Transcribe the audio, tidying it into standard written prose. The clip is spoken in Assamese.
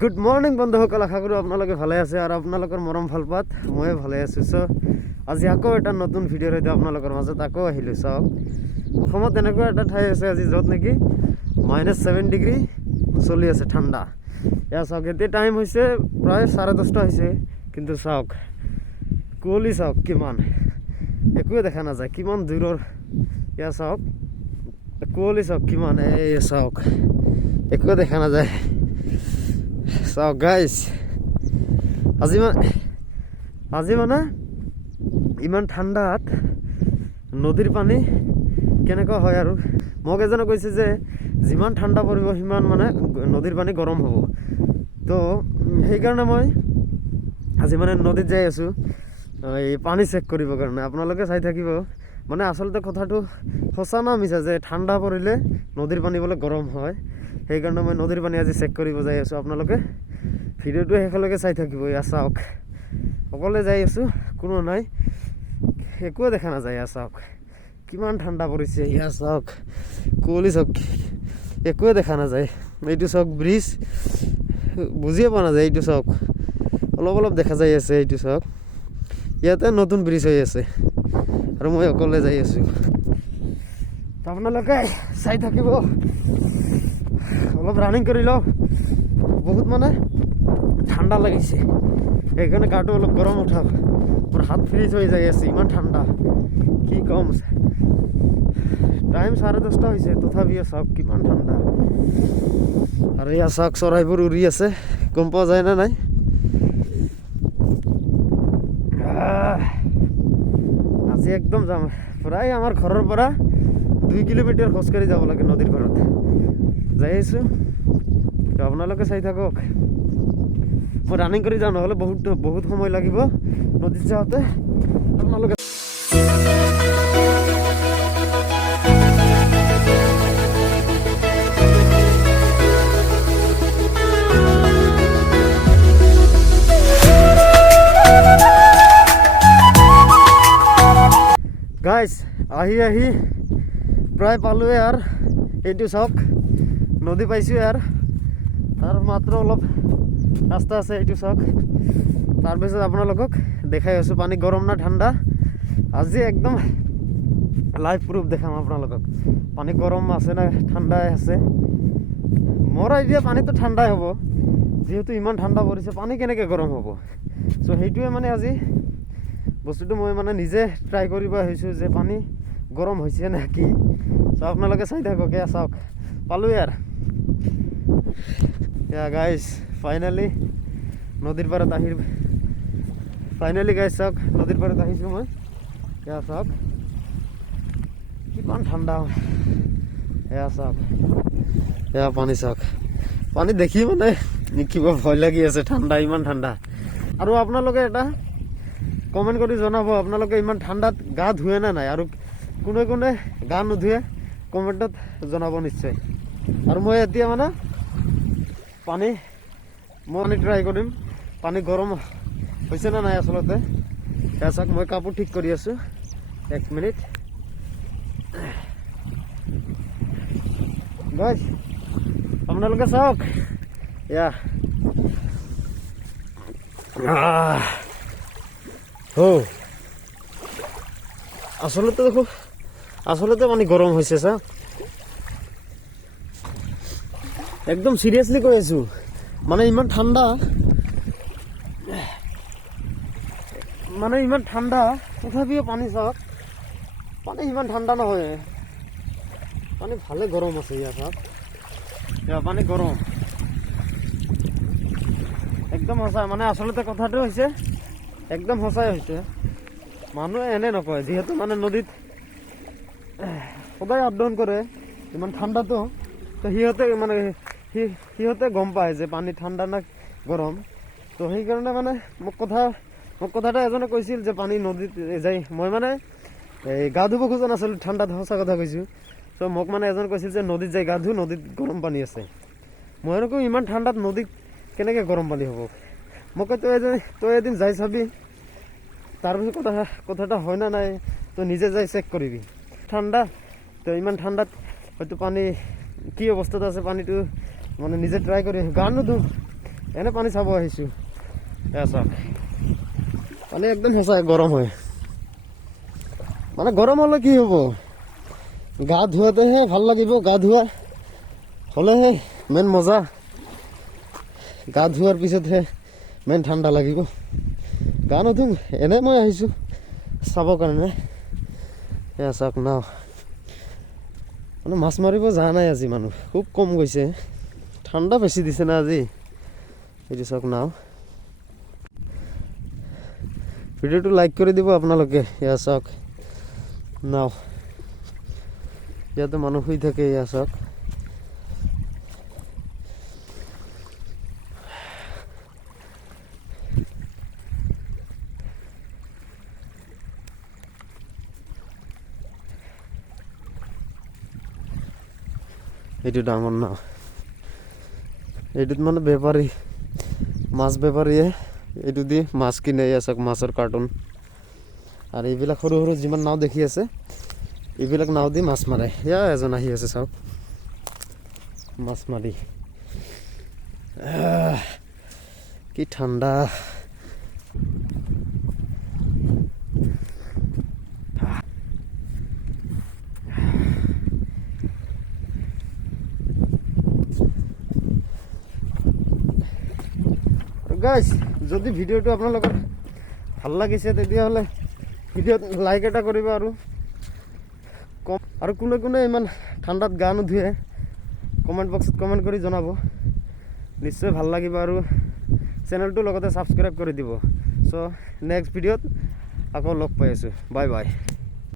গুড মৰ্নিং বন্ধুসকল, আশা কৰোঁ আপোনালোকে ভালে আছে আৰু আপোনালোকৰ মৰম ভাল পাত ময়ে ভালে আছোঁ। আজি আকৌ এটা নতুন ভিডিঅ'ৰ সৈতে আপোনালোকৰ মাজত আকৌ আহিলোঁ। চাওক, অসমত এনেকুৱা এটা ঠাই আছে আজি য'ত নেকি -7 ডিগ্ৰী চলি আছে ঠাণ্ডা। এয়া চাওক, এতিয়া টাইম হৈছে প্ৰায় 10:30 হৈছে, কিন্তু চাওক কুঁৱলী চাওক কিমান, একোৱে দেখা নাযায়, কিমান দূৰৰ। এয়া চাওক কুঁৱলী চাওক কিমান, এই চাওক একোৱে দেখা নাযায়। চাওক গাইজ, আজি মানে ইমান ঠাণ্ডাত নদীৰ পানী কেনেকুৱা হয়, আৰু মোক এজনে কৈছে যে যিমান ঠাণ্ডা পৰিব সিমান মানে নদীৰ পানী গৰম হ'ব। তো সেইকাৰণে মই আজি মানে নদীত যাই আছোঁ এই পানী চেক কৰিবৰ কাৰণে। আপোনালোকে চাই থাকিব, মানে আচলতে কথাটো সঁচা না মিছা যে ঠাণ্ডা পৰিলে নদীৰ পানী বোলে গৰম হয়। সেইকাৰণে মই নদীৰ পানী আজি চেক কৰিব যাই আছোঁ। আপোনালোকে ভিডিঅ'টো শেষলৈকে চাই থাকিব। এয়া চাওক, অকলে যাই আছোঁ, কোনো নাই, একোৱে দেখা নাযায়। এয়া চাওক কিমান ঠাণ্ডা পৰিছে। এয়া চাওক কুঁৱলী চাওক, একোৱে দেখা নাযায়। এইটো চাওক ব্ৰিজ, বুজিয়ে পোৱা নাযায়। এইটো চাওক অলপ অলপ দেখা যাই আছে। এইটো চাওক, ইয়াতে নতুন ব্ৰিজ হৈ আছে আৰু মই অকলে যাই আছোঁ। আপোনালোকে চাই থাকিব, অলপ ৰানিং কৰি লওঁ। বহুত মানে ঠাণ্ডা লাগিছে, সেইকাৰণে গাটো অলপ গৰম উঠাওক। মোৰ হাত ফ্ৰিজ হৈ যাই আছে, ইমান ঠাণ্ডা কি ক'ম। টাইম 10:30 হৈছে, তথাপিও চাওক কিমান ঠাণ্ডা। আৰু এয়া চাওক চৰাইবোৰ উৰি আছে, গম পোৱা যায় নে নাই? আজি একদম যাম, প্ৰায় আমাৰ ঘৰৰ পৰা 2 কিলোমিটাৰ খোজকাঢ়ি যাব লাগে নদীৰ পাৰত। যাই আছোঁ, আপোনালোকে চাই থাকক। মই ৰানিং কৰি যাওঁ, নহ'লে বহুত সময় লাগিব নদীত যাওঁতে। আপোনালোকে গাইজ আহি প্ৰায় পালোৱে। আৰু এইটো চাওক নদী পাইছোঁ, আৰু মাত্ৰ অলপ ৰাস্তা আছে। এইটো চাওক, তাৰপিছত আপোনালোকক দেখাই আছোঁ পানী গৰম না ঠাণ্ডা। আজি একদম লাইভ প্ৰুফ দেখাম আপোনালোকক, পানী গৰম আছে না ঠাণ্ডাই আছে। মোৰ আইডিয়া পানীটো ঠাণ্ডাই হ'ব, যিহেতু ইমান ঠাণ্ডা পৰিছে, পানী কেনেকৈ গৰম হ'ব। চ' সেইটোৱে মানে আজি বস্তুটো মই মানে নিজে ট্ৰাই কৰিব আহিছোঁ যে পানী গৰম হৈছে নে কি। চ' আপোনালোকে চাই থাকক। এয়া চাওক পালোঁ ইয়াৰ। এয়া গাইজ ফাইনেলি নদীৰ পাৰত গাইজ চাওক নদীৰ পাৰত আহিছোঁ মই। এয়া চাওক কিমান ঠাণ্ডা। এয়া চাওক, এয়া পানী চাওক, পানী দেখি মানে কিবা ভয় লাগি আছে, ঠাণ্ডা, ইমান ঠাণ্ডা। আৰু আপোনালোকে এটা কমেণ্ট কৰি জনাব, আপোনালোকে ইমান ঠাণ্ডাত গা ধুৱে নে নাই, আৰু কোনে কোনে গা নুধুৱে কমেণ্টত জনাব নিশ্চয়। আৰু মই এতিয়া মানে পানী ট্ৰাই কৰিম, পানী গৰম হৈছে নে নাই আচলতে। এয়া চাওক মই কাপোৰ ঠিক কৰি আছোঁ, 1 মিনিট গাইজ, আপোনালোকে চাওক। এয়া আচলতে দেখো, আচলতে পানী গৰম হৈছে। চাওক একদম চিৰিয়াছলি কৈ আছোঁ, মানে ইমান ঠাণ্ডা, তথাপিও পানী চাওক, পানী ইমান ঠাণ্ডা নহয়, পানী ভালে গৰম আছে। ইয়াৰ চাওক, ইয়াৰ পানী গৰম একদম সঁচা। মানে আচলতে কথাটো হৈছে একদম সঁচাই হৈছে, মানুহে এনে নকয়, যিহেতু মানে নদীত সদায় আপ ডাউন কৰে ইমান ঠাণ্ডাটো, তো সিহঁতে গম পায় যে পানী ঠাণ্ডা না গৰম। তো সেইকাৰণে মানে মোক কথাটা এজনে কৈছিল যে পানী নদীত যাই, মই মানে এই গা ধুব খোজা নাছিলোঁ ঠাণ্ডাত, সঁচা কথা কৈছোঁ। চ' মোক মানে এজন কৈছিল যে নদীত যাই গা ধু, নদীত গৰম পানী আছে। মই আৰু কওঁ ইমান ঠাণ্ডাত নদীত কেনেকৈ গৰম পানী হ'ব। মোক তই এদিন যাই চাবি, তাৰপিছত কথাটা হয় না নাই তই নিজে যাই চেক কৰিবি। ঠাণ্ডা, তো ইমান ঠাণ্ডাত হয়তো পানী কি অৱস্থাত আছে, পানীটো মানে নিজে ট্ৰাই কৰি গা নুধুম। এনে পানী চাব আহিছোঁ। এয়া চাওক পানী একদম সঁচাই গৰম হয়, মানে গৰম হ'লে কি হ'ব, গা ধোৱাতেহে ভাল লাগিব, গা ধোৱা হ'লেহে মেইন মজা, গা ধোৱাৰ পিছতহে মেইন ঠাণ্ডা লাগিব। গা নুধুম, এনে মই আহিছোঁ চাবৰ কাৰণে। এয়া চাওক নাও, মানে মাছ মাৰিব যোৱা নাই আজি, মানুহ খুব কম গৈছে, ঠাণ্ডা বেছি দিছে না আজি। এইটো চাওক নাও, ভিডিঅ'টো লাইক কৰি দিব আপোনালোকে। এয়া চাওক নাও, ইয়াতে মানুহ শুই থাকে। এয়া চাওক এইটো ডাঙৰ নাও, এইটোত মানে বেপাৰী, মাছ বেপাৰীয়ে এইটো দি মাছ কিনে। এয়া চাওক মাছৰ কাৰ্টুন, আৰু এইবিলাক সৰু সৰু যিমান নাও দেখি আছে, এইবিলাক নাও দি মাছ মাৰে। এয়া এজন আহি আছে চাওক মাছ মাৰি, কি ঠাণ্ডা। গাইজ, যদি ভিডিঅ'টো আপোনালোকৰ ভাল লাগিছে তেতিয়াহ'লে ভিডিঅ'ত লাইক এটা কৰিব, আৰু কম, আৰু কোনে কোনে ইমান ঠাণ্ডাত গা নুধুৱে কমেণ্ট বক্সত কমেণ্ট কৰি জনাব, নিশ্চয় ভাল লাগিব। আৰু চেনেলটো লগতে ছাবস্ক্ৰাইব কৰি দিব। চ' নেক্সট ভিডিঅ'ত আকৌ লগ পাই আছোঁ। Bye bye.